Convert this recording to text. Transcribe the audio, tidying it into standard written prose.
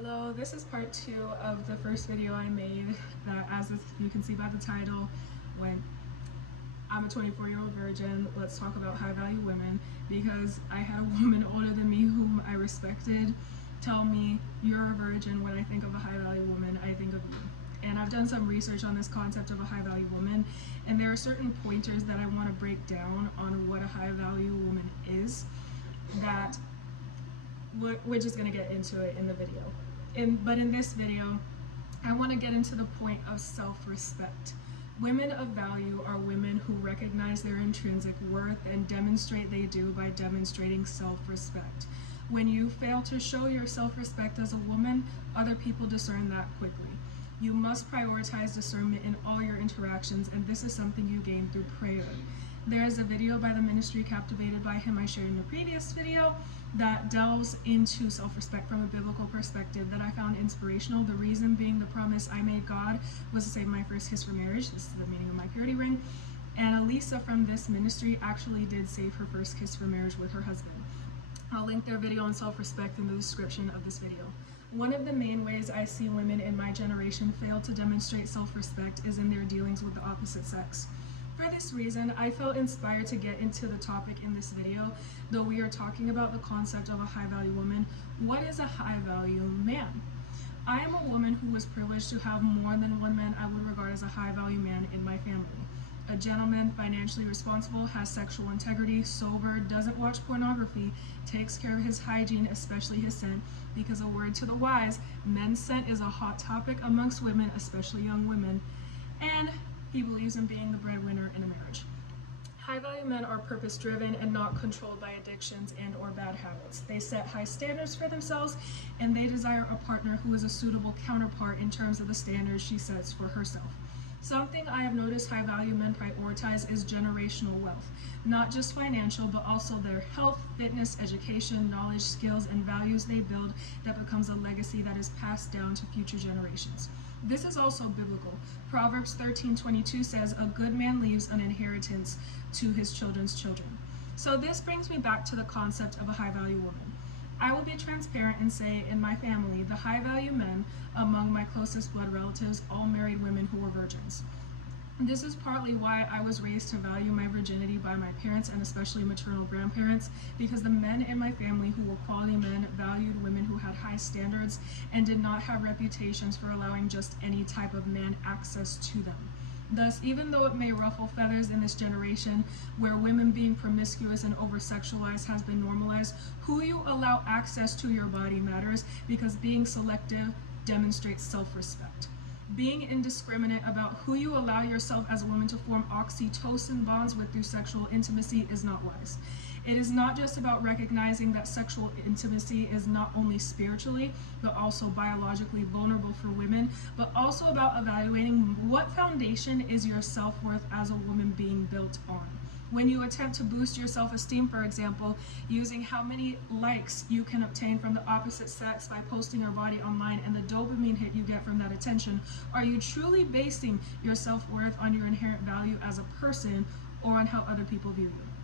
Hello, this is part 2 of the first video I made that, as you can see by the title, went I'm a 24-year-old virgin, let's talk about high value women, because I had a woman older than me whom I respected tell me, you're a virgin. When I think of a high value woman, I think of you. And I've done some research on this concept of a high value woman, and there are certain pointers that I want to break down on what a high value woman is, that we're just going to get into it in the video. But in this video, I want to get into the point of self-respect. Women of value are women who recognize their intrinsic worth and demonstrate they do by demonstrating self-respect. When you fail to show your self-respect as a woman, other people discern that quickly. You must prioritize discernment in all your interactions, and this is something you gain through prayer. There is a video by the ministry Captivated by Him I shared in the previous video that delves into self-respect from a biblical perspective that I found inspirational. The reason being, the promise I made God was to save my first kiss for marriage. This is the meaning of my purity ring. And Elisa from this ministry actually did save her first kiss for marriage with her husband. I'll link their video on self-respect in the description of this video. One of the main ways I see women in my generation fail to demonstrate self-respect is in their dealings with the opposite sex. For this reason, I felt inspired to get into the topic in this video. Though we are talking about the concept of a high-value woman, what is a high-value man? I am a woman who was privileged to have more than one man I would regard as a high-value man in my family. A gentleman, financially responsible, has sexual integrity, sober, doesn't watch pornography, takes care of his hygiene, especially his scent, because a word to the wise, men's scent is a hot topic amongst women, especially young women, and he believes in being the breadwinner in a marriage. High-value men are purpose-driven and not controlled by addictions and or bad habits. They set high standards for themselves, and they desire a partner who is a suitable counterpart in terms of the standards she sets for herself. Something I have noticed high-value men prioritize is generational wealth, not just financial, but also their health, fitness, education, knowledge, skills, and values they build that becomes a legacy that is passed down to future generations. This is also biblical. Proverbs 13:22 says, "A good man leaves an inheritance to his children's children." So this brings me back to the concept of a high-value woman. I will be transparent and say, in my family, the high-value men among my closest blood relatives all married women who were virgins. This is partly why I was raised to value my virginity by my parents and especially maternal grandparents, because the men in my family who were quality men valued women who had high standards and did not have reputations for allowing just any type of man access to them. Thus, even though it may ruffle feathers in this generation where women being promiscuous and over-sexualized has been normalized, who you allow access to your body matters, because being selective demonstrates self-respect. Being indiscriminate about who you allow yourself as a woman to form oxytocin bonds with through sexual intimacy is not wise. It is not just about recognizing that sexual intimacy is not only spiritually, but also biologically vulnerable for women, but also about evaluating what foundation is your self-worth as a woman being built on. When you attempt to boost your self-esteem, for example, using how many likes you can obtain from the opposite sex by posting your body online and the dopamine hit you get from that attention, are you truly basing your self-worth on your inherent value as a person or on how other people view you?